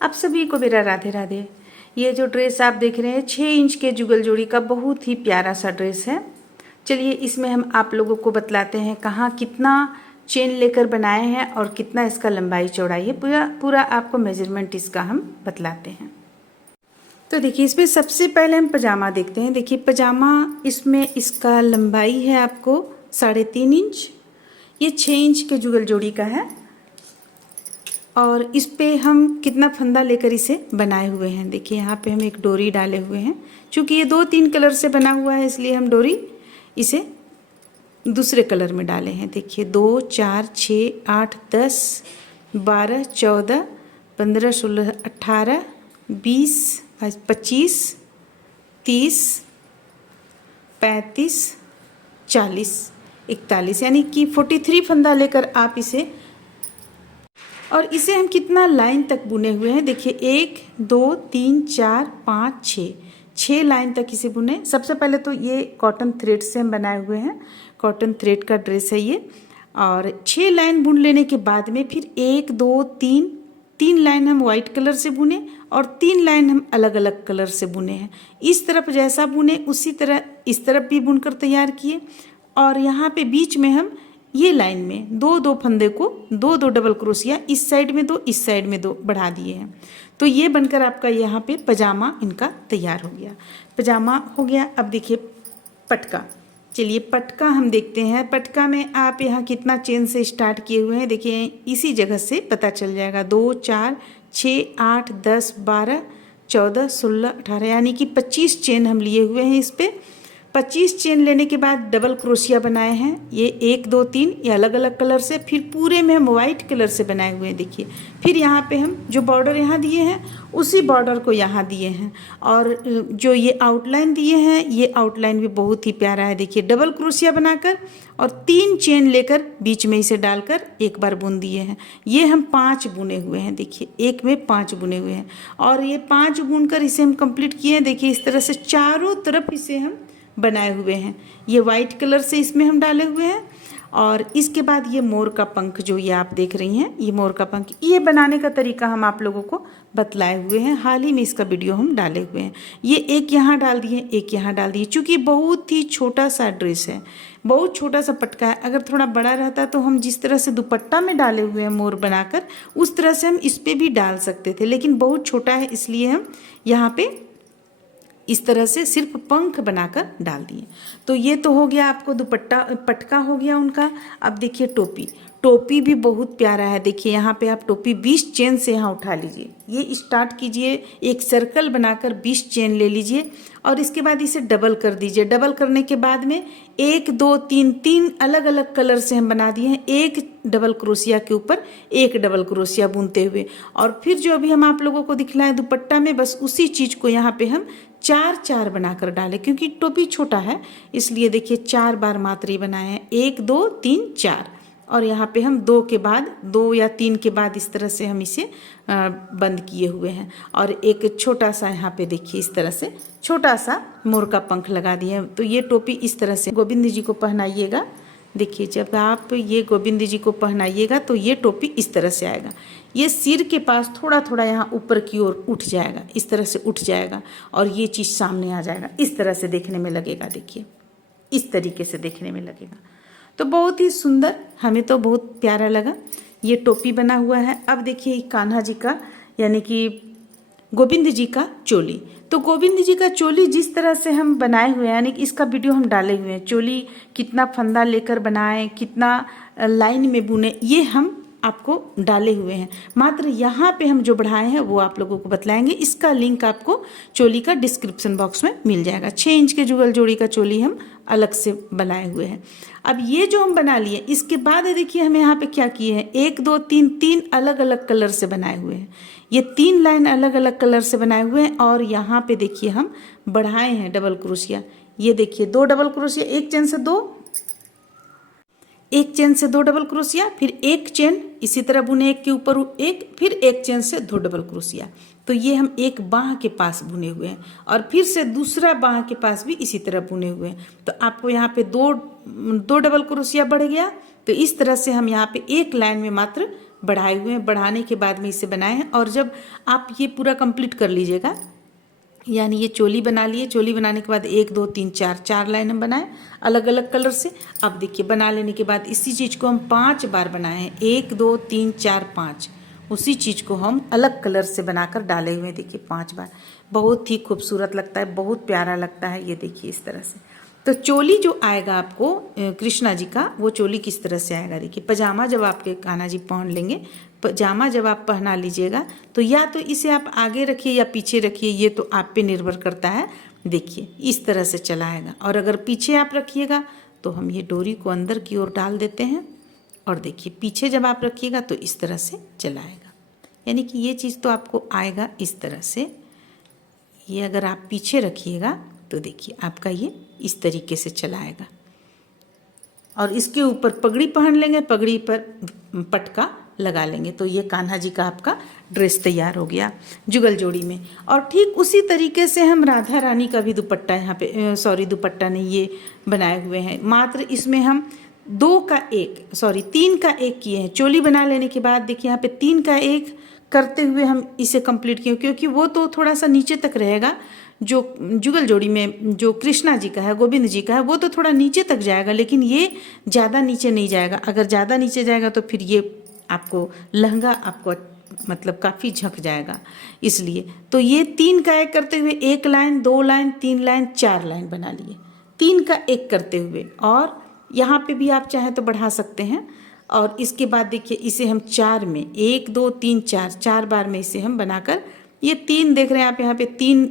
आप सभी को मेरा राधे राधे। ये जो ड्रेस आप देख रहे हैं 6 इंच के जुगल जोड़ी का बहुत ही प्यारा सा ड्रेस है। चलिए इसमें हम आप लोगों को बतलाते हैं कहाँ कितना चेन लेकर बनाए हैं और कितना इसका लंबाई चौड़ाई है। पूरा आपको मेजरमेंट इसका हम बतलाते हैं। तो देखिए इसमें सबसे पहले हम पजामा देखते हैं। देखिए पजामा इसमें इसका लंबाई है आपको 3.5 इंच। ये 6 इंच के जुगल जोड़ी का है और इस पे हम कितना फंदा लेकर इसे बनाए हुए हैं। देखिए यहाँ पे हम एक डोरी डाले हुए हैं। चूँकि ये 2-3 कलर से बना हुआ है इसलिए हम डोरी इसे दूसरे कलर में डाले हैं। देखिए 2, 4, 6, 8, 10, 12, 14, 15, 16, 18, 20, 25, 30, 35, 40, 41 यानी कि 43 फंदा लेकर आप इसे और इसे हम कितना लाइन तक बुने हुए हैं। देखिए 1, 2, 3, 4, 5, 6 लाइन तक इसे बुने। सबसे पहले तो ये कॉटन थ्रेड से हम बनाए हुए हैं। कॉटन थ्रेड का ड्रेस है ये। और 6 लाइन बुन लेने के बाद में फिर 1, 2, 3 लाइन हम वाइट कलर से बुने और 3 लाइन हम अलग अलग कलर से बुने हैं। इस तरफ जैसा बुने उसी तरह इस तरफ भी बुनकर तैयार किए। और यहाँ पे बीच में हम ये लाइन में 2-2 फंदे को 2-2 डबल क्रोशिया इस साइड में 2 इस साइड में 2 बढ़ा दिए हैं। तो ये बनकर आपका यहाँ पे पजामा इनका तैयार हो गया। पजामा हो गया। अब देखिए पटका। चलिए पटका हम देखते हैं। पटका में आप यहाँ कितना चेन से स्टार्ट किए हुए हैं देखिए इसी जगह से पता चल जाएगा। 2, 4, 6, 8, 10, 12, 14, 16, 18 यानी कि 25 चेन हम लिए हुए हैं। इस पर 25 चेन लेने के बाद डबल क्रोशिया बनाए हैं। ये 1, 2, 3 ये अलग अलग कलर से। फिर पूरे में हम वाइट कलर से बनाए हुए हैं। देखिए फिर यहाँ पे हम जो बॉर्डर यहाँ दिए हैं उसी बॉर्डर को यहाँ दिए हैं। और जो ये आउटलाइन दिए हैं ये आउटलाइन भी बहुत ही प्यारा है। देखिए डबल क्रोशिया बनाकर और 3 चेन लेकर बीच में इसे डालकर एक बार बुन दिए हैं। ये हम 5 बुने हुए हैं। देखिए एक में 5 बुने हुए हैं और ये 5 बुनकर इसे हम कंप्लीट किए हैं। देखिए इस तरह से चारों तरफ इसे हम बनाए हुए हैं। ये वाइट कलर से इसमें हम डाले हुए हैं। और इसके बाद ये मोर का पंख जो ये आप देख रही हैं ये मोर का पंख ये बनाने का तरीका हम आप लोगों को बतलाए हुए हैं। हाल ही में इसका वीडियो हम डाले हुए हैं। ये एक यहाँ डाल दिए एक यहाँ डाल दिए। चूँकि बहुत ही छोटा सा ड्रेस है बहुत छोटा सा पटका है। अगर थोड़ा बड़ा रहता तो हम जिस तरह से दुपट्टा में डाले हुए हैं मोर बनाकर उस तरह से हम इस पर भी डाल सकते थे। लेकिन बहुत छोटा है इसलिए हम यहाँ पे इस तरह से सिर्फ पंख बनाकर डाल दिए। तो ये तो हो गया आपको दुपट्टा पटका हो गया उनका। अब देखिए टोपी। टोपी भी बहुत प्यारा है। देखिए यहाँ पे आप टोपी 20 चेन से यहाँ उठा लीजिए। ये स्टार्ट कीजिए एक सर्कल बनाकर 20 चेन ले लीजिए और इसके बाद इसे डबल कर दीजिए। डबल करने के बाद में 1, 2, 3 अलग अलग कलर से हम बना दिए हैं। एक डबल क्रोशिया के ऊपर एक डबल क्रोशिया बुनते हुए। और फिर जो अभी हम आप लोगों को दिखलाएं दुपट्टा में बस उसी चीज़ को यहाँ पे हम 4 बनाकर डालें। क्योंकि टोपी छोटा है इसलिए देखिए 4 बार मात्र ही बनाए हैं। 1, 2, 3, 4 और यहाँ पे हम 2 के बाद 2 या 3 के बाद इस तरह से हम इसे बंद किए हुए हैं। और एक छोटा सा यहाँ पे देखिए इस तरह से छोटा सा मोर का पंख लगा दिए हैं। तो ये टोपी इस तरह से गोविंद जी को पहनाइएगा। देखिए जब आप ये गोविंद जी को पहनाइएगा तो ये टोपी इस तरह से आएगा। ये सिर के पास थोड़ा थोड़ा यहाँ ऊपर की ओर उठ जाएगा। इस तरह से उठ जाएगा और ये चीज़ सामने आ जाएगा। इस तरह से देखने में लगेगा। देखिए इस तरीके से देखने में लगेगा। तो बहुत ही सुंदर हमें तो बहुत प्यारा लगा। ये टोपी बना हुआ है। अब देखिए कान्हा जी का यानी कि गोविंद जी का चोली। तो गोविंद जी का चोली जिस तरह से हम बनाए हुए हैं यानी कि इसका वीडियो हम डाले हुए हैं। चोली कितना फंदा लेकर बनाए कितना लाइन में बुने ये हम आपको डाले हुए हैं। मात्र यहाँ पे हम जो बढ़ाए हैं वो आप लोगों को बतलाएंगे। इसका लिंक आपको चोली का डिस्क्रिप्शन बॉक्स में मिल जाएगा। 6 इंच के जुगल जोड़ी का चोली हम अलग से बनाए हुए हैं। अब ये जो हम बना लिए इसके बाद देखिए हम यहाँ पे क्या किए हैं 1, 2, 3 अलग अलग कलर से बनाए हुए हैं। ये 3 लाइन अलग अलग कलर से बनाए हुए हैं। और यहाँ पे देखिए हम बढ़ाए हैं डबल क्रोशिया। ये देखिए 2 डबल क्रोशिया एक चेन से 2 एक चेन से 2 डबल क्रोशिया फिर एक चेन इसी तरह बुने एक के ऊपर एक फिर एक चेन से 2 डबल क्रोशिया। तो ये हम एक बाह के पास बुने हुए हैं और फिर से दूसरा बाह के पास भी इसी तरह बुने हुए हैं। तो आपको यहाँ पे दो डबल क्रोशिया बढ़ गया। तो इस तरह से हम यहाँ पे एक लाइन में मात्र बढ़ाए हुए हैं, बढ़ाने के बाद में इसे बनाए हैं। और जब आप ये पूरा कंप्लीट कर लीजिएगा, यानी ये चोली बना लिए, चोली बनाने के बाद 1 2 3 4 4 लाइन हम बनाए अलग अलग कलर से। अब देखिए बना लेने के बाद इसी चीज़ को हम 5 बार बनाए हैं, 1 2 3 4 5, उसी चीज़ को हम अलग कलर से बनाकर डाले हुए हैं। देखिए 5 बार, बहुत ही खूबसूरत लगता है, बहुत प्यारा लगता है। ये देखिए इस तरह से। तो चोली जो आएगा आपको कृष्णा जी का, वो चोली किस तरह से आएगा देखिए। पजामा जब आपके कान्हा जी पहन लेंगे, पजामा जब आप पहना लीजिएगा तो या तो इसे आप आगे रखिए या पीछे रखिए, ये तो आप पे निर्भर करता है। देखिए इस तरह से चला आएगा। और अगर पीछे आप रखिएगा तो हम ये डोरी को अंदर की ओर डाल देते हैं, और देखिए पीछे जब आप रखिएगा तो इस तरह से चला आएगा। यानी कि ये चीज़ तो आपको आएगा इस तरह से। ये अगर आप पीछे रखिएगा तो देखिए आपका ये इस तरीके से चला आएगा। और इसके ऊपर पगड़ी पहन लेंगे, पगड़ी पर पटका लगा लेंगे, तो ये कान्हा जी का आपका ड्रेस तैयार हो गया जुगल जोड़ी में। और ठीक उसी तरीके से हम राधा रानी का भी दुपट्टा यहाँ पे दुपट्टा नहीं, ये बनाए हुए हैं। मात्र इसमें हम 2 का 1 3 का 1 किए हैं। चोली बना लेने के बाद देखिए यहाँ पे 3 का 1 करते हुए हम इसे कंप्लीट किए, क्योंकि वो तो थोड़ा सा नीचे तक रहेगा। जो जुगल जोड़ी में जो कृष्णा जी का है, गोविंद जी का है, वो तो थोड़ा नीचे तक जाएगा, लेकिन ये ज़्यादा नीचे नहीं जाएगा। अगर ज़्यादा नीचे जाएगा तो फिर ये आपको लहंगा आपको मतलब काफ़ी झक जाएगा। इसलिए तो ये 3 का 1 करते हुए 1 लाइन 2 लाइन 3 लाइन 4 लाइन बना लिए, 3 का 1 करते हुए। और यहाँ पे भी आप चाहें तो बढ़ा सकते हैं। और इसके बाद देखिए इसे हम 4 में 1 2 3 4 बार में इसे हम बनाकर, ये 3 देख रहे हैं आप यहाँ पे 3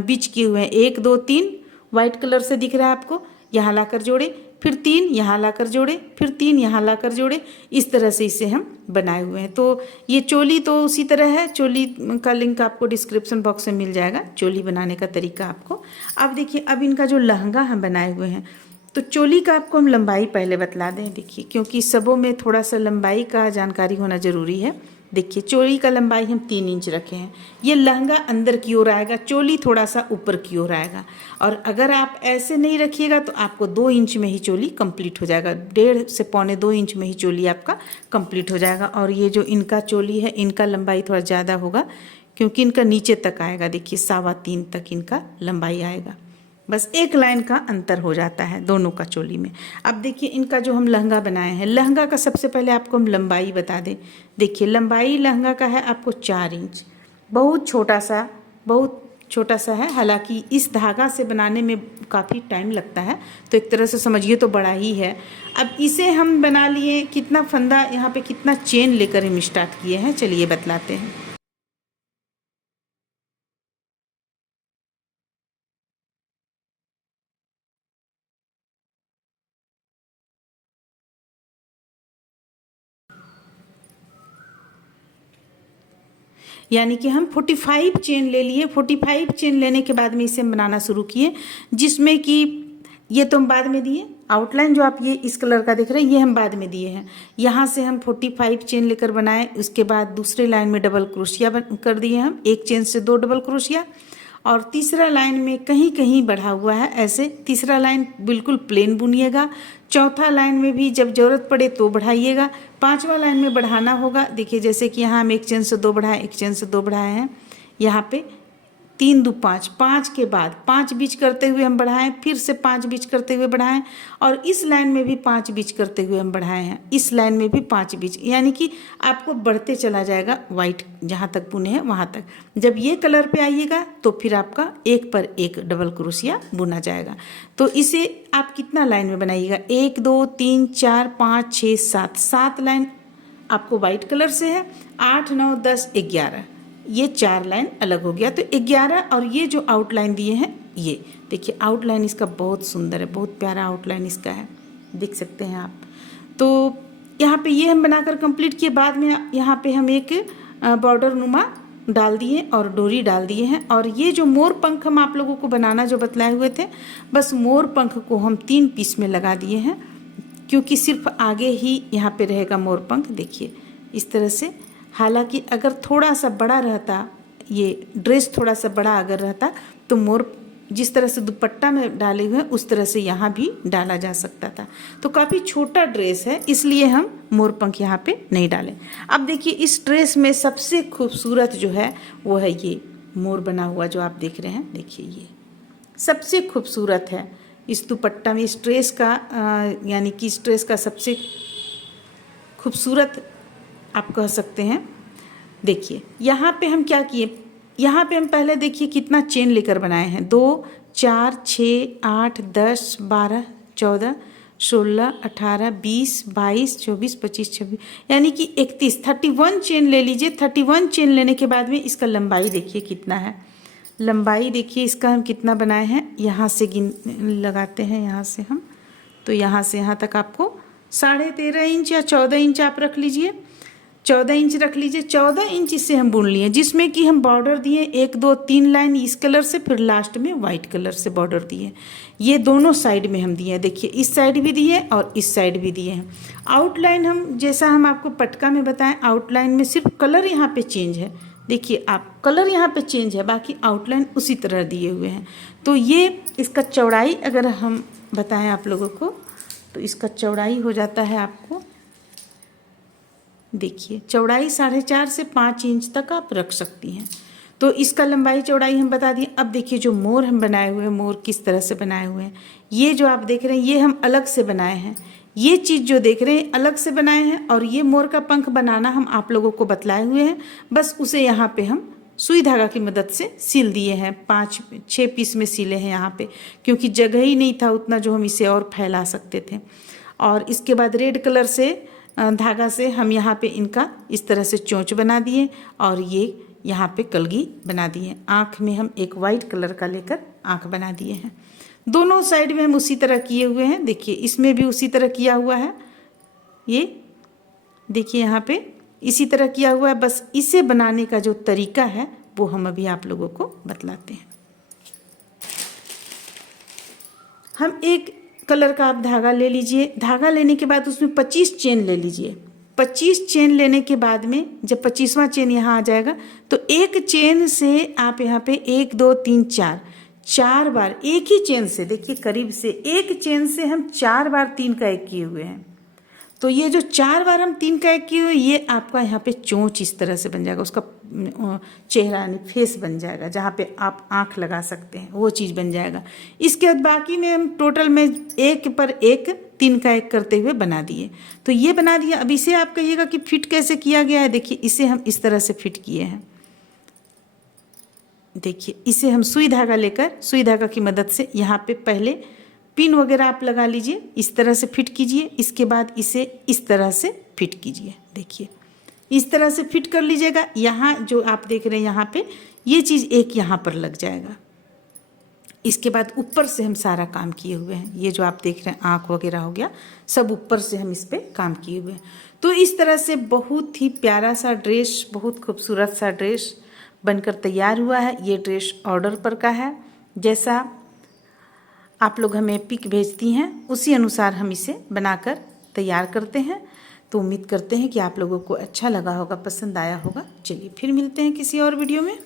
बीच किए हुए हैं, 1 2 3 वाइट कलर से दिख रहा है आपको, यहाँ लाकर जोड़े, फिर 3 यहाँ लाकर जोड़े, फिर 3 यहाँ लाकर जोड़े। इस तरह से इसे हम बनाए हुए हैं। तो ये चोली तो उसी तरह है, चोली का लिंक आपको डिस्क्रिप्शन बॉक्स में मिल जाएगा, चोली बनाने का तरीका आपको। अब देखिए अब इनका जो लहंगा हम बनाए हुए हैं, तो चोली का आपको हम लंबाई पहले बतला दें। देखिए क्योंकि सबों में थोड़ा सा लंबाई का जानकारी होना ज़रूरी है। देखिए चोली का लंबाई हम 3 इंच रखे हैं। ये लहंगा अंदर की ओर आएगा, चोली थोड़ा सा ऊपर की ओर आएगा। और अगर आप ऐसे नहीं रखिएगा तो आपको 2 इंच में ही चोली कंप्लीट हो जाएगा, 1.5 से 1.25 इंच में ही चोली आपका कंप्लीट हो जाएगा। और ये जो इनका चोली है, इनका लंबाई थोड़ा ज़्यादा होगा, क्योंकि इनका नीचे तक आएगा। देखिए 3.25 तक इनका लंबाई आएगा, बस 1 लाइन का अंतर हो जाता है दोनों का चोली में। अब देखिए इनका जो हम लहंगा बनाए हैं, लहंगा का सबसे पहले आपको हम लंबाई बता दें। देखिए लंबाई लहंगा का है आपको 4 इंच, बहुत छोटा सा है। हालांकि इस धागा से बनाने में काफ़ी टाइम लगता है, तो एक तरह से समझिए तो बड़ा ही है। अब इसे हम बना लिए, कितना फंदा यहाँ पे कितना चेन लेकर हम स्टार्ट किए हैं, चलिए बतलाते हैं। यानी कि हम 45 चेन ले लिए। 45 चेन लेने के बाद में इसे हम बनाना शुरू किए, जिसमें कि ये तो हम बाद में दिए, आउटलाइन जो आप ये इस कलर का देख रहे हैं ये हम बाद में दिए हैं। यहाँ से हम 45 चेन लेकर बनाए। उसके बाद दूसरे लाइन में डबल क्रोशिया कर दिए हम, 1 चेन से 2 डबल क्रोशिया। और तीसरा लाइन में कहीं कहीं बढ़ा हुआ है, ऐसे तीसरा लाइन बिल्कुल प्लेन बुनिएगा। चौथा लाइन में भी जब ज़रूरत पड़े तो बढ़ाइएगा। 5वां लाइन में बढ़ाना होगा। देखिए जैसे कि यहाँ हम 1 चेन से 2 बढ़ाए, 1 चेन से 2 बढ़ाए हैं। यहाँ पे 3 2 5, 5 के बाद 5 बीच करते हुए हम बढ़ाएं, फिर से 5 बीच करते हुए बढ़ाएं, और इस लाइन में भी 5 बीच करते हुए हम बढ़ाए हैं, इस लाइन में भी 5 बीच, यानी कि आपको बढ़ते चला जाएगा वाइट जहाँ तक बुने हैं वहाँ तक। जब ये कलर पे आइएगा तो फिर आपका 1 पर 1 डबल क्रोशिया बुना जाएगा। तो इसे आप कितना लाइन में बनाइएगा, 1 2 3 4 5 6 7, 7 लाइन आपको वाइट कलर से है, 8 9 10 11, ये 4 लाइन अलग हो गया, तो 11। और ये जो आउटलाइन दिए हैं, ये देखिए आउटलाइन इसका बहुत सुंदर है, बहुत प्यारा आउटलाइन इसका है, देख सकते हैं आप। तो यहाँ पे ये हम बनाकर कंप्लीट किए। बाद में यहाँ पे हम एक बॉर्डर नुमा डाल दिए और डोरी डाल दिए हैं। और ये जो मोर पंख हम आप लोगों को बनाना जो बतलाए हुए थे, बस मोर पंख को हम 3 पीस में लगा दिए हैं, क्योंकि सिर्फ आगे ही यहाँ पे रहेगा मोर पंख। देखिए इस तरह से। हालांकि अगर थोड़ा सा बड़ा रहता, ये ड्रेस थोड़ा सा बड़ा अगर रहता, तो मोर जिस तरह से दुपट्टा में डाले हुए हैं उस तरह से यहाँ भी डाला जा सकता था। तो काफ़ी छोटा ड्रेस है, इसलिए हम मोर पंख यहाँ पे नहीं डालें। अब देखिए इस ड्रेस में सबसे खूबसूरत जो है वो है ये मोर बना हुआ जो आप देख रहे हैं। देखिए ये सबसे खूबसूरत है इस दुपट्टा में, इस ड्रेस का यानी कि इस ड्रेस का सबसे खूबसूरत आप कह सकते हैं। देखिए यहाँ पे हम क्या किए, यहाँ पे हम पहले देखिए कितना चेन लेकर बनाए हैं। 2 4 6 8 10 12 14 16 18 20 22 24 25 26 यानी कि 31 चेन ले लीजिए। 31 चेन लेने के बाद में इसका लंबाई देखिए कितना है। लंबाई देखिए इसका हम कितना बनाए हैं, यहाँ से गिन लगाते हैं यहाँ से हम, तो यहाँ से यहाँ तक आपको 13.5 इंच या 14 इंच आप रख लीजिए। 14 इंच रख लीजिए। 14 इंच इससे हम बुन लिए, जिसमें कि हम बॉर्डर दिए 1 2 3 लाइन इस कलर से, फिर लास्ट में वाइट कलर से बॉर्डर दिए। ये दोनों साइड में हम दिए हैं। देखिए इस साइड भी दिए और इस साइड भी दिए हैं। आउटलाइन हम जैसा हम आपको पटका में बताएं, आउटलाइन में सिर्फ कलर यहाँ पे चेंज है। देखिए आप कलर यहाँ पे चेंज है, बाकी आउटलाइन उसी तरह दिए हुए हैं। तो ये इसका चौड़ाई अगर हम बताएं आप लोगों को, तो इसका चौड़ाई हो जाता है आपको, देखिए चौड़ाई 4.5 से 5 इंच तक आप रख सकती हैं। तो इसका लंबाई चौड़ाई हम बता दिए। अब देखिए जो मोर हम बनाए हुए हैं, मोर किस तरह से बनाए हुए हैं, ये जो आप देख रहे हैं ये हम अलग से बनाए हैं। ये चीज़ जो देख रहे हैं अलग से बनाए हैं, और ये मोर का पंख बनाना हम आप लोगों को बतलाए हुए हैं। बस उसे यहाँ पे हम सुई धागा की मदद से सिल दिए हैं। 5-6 पीस में सिले हैं यहाँ पे, क्योंकि जगह ही नहीं था उतना जो हम इसे और फैला सकते थे। और इसके बाद रेड कलर से धागा से हम यहाँ पे इनका इस तरह से चोंच बना दिए, और ये यहाँ पे कलगी बना दिए। आँख में हम एक वाइट कलर का लेकर आँख बना दिए हैं। दोनों साइड में हम उसी तरह किए हुए हैं। देखिए इसमें भी उसी तरह किया हुआ है। ये देखिए यहाँ पे इसी तरह किया हुआ है। बस इसे बनाने का जो तरीका है वो हम अभी आप लोगों को बतलाते हैं। हम एक कलर का आप धागा ले लीजिए। धागा लेने के बाद उसमें 25 चेन ले लीजिए। 25 चेन लेने के बाद में जब 25वां चेन यहाँ आ जाएगा, तो एक चेन से आप यहाँ पे 1 2 3 4 बार एक ही चेन से, देखिए करीब से एक चेन से हम 4 बार 3 का 1 किए हुए हैं। तो ये जो 4 बार हम 3 का 1 किए हुए, ये आपका यहाँ पे चोंच इस तरह से बन जाएगा, उसका चेहरा यानी फेस बन जाएगा, जहाँ पे आप आँख लगा सकते हैं, वो चीज़ बन जाएगा। इसके बाद बाकी में हम टोटल में 1 पर 1 3 का 1 करते हुए बना दिए। तो ये बना दिया। अब इसे आप कहिएगा कि फिट कैसे किया गया है। देखिए इसे हम इस तरह से फिट किए हैं। देखिए इसे हम सुई धागा लेकर, सुई धागा की मदद से यहाँ पे पहले पिन वगैरह आप लगा लीजिए, इस तरह से फिट कीजिए। इसके बाद इसे इस तरह से फिट कीजिए। देखिए इस तरह से फिट कर लीजिएगा। यहाँ जो आप देख रहे हैं यहाँ पे ये चीज़ एक यहाँ पर लग जाएगा। इसके बाद ऊपर से हम सारा काम किए हुए हैं। ये जो आप देख रहे हैं आँख वगैरह हो गया, सब ऊपर से हम इस पर काम किए हुए हैं। तो इस तरह से बहुत ही प्यारा सा ड्रेस, बहुत खूबसूरत सा ड्रेस बनकर तैयार हुआ है। ये ड्रेस ऑर्डर पर का है। जैसा आप लोग हमें पिक भेजती हैं उसी अनुसार हम इसे बनाकर तैयार करते हैं। तो उम्मीद करते हैं कि आप लोगों को अच्छा लगा होगा, पसंद आया होगा। चलिए फिर मिलते हैं किसी और वीडियो में।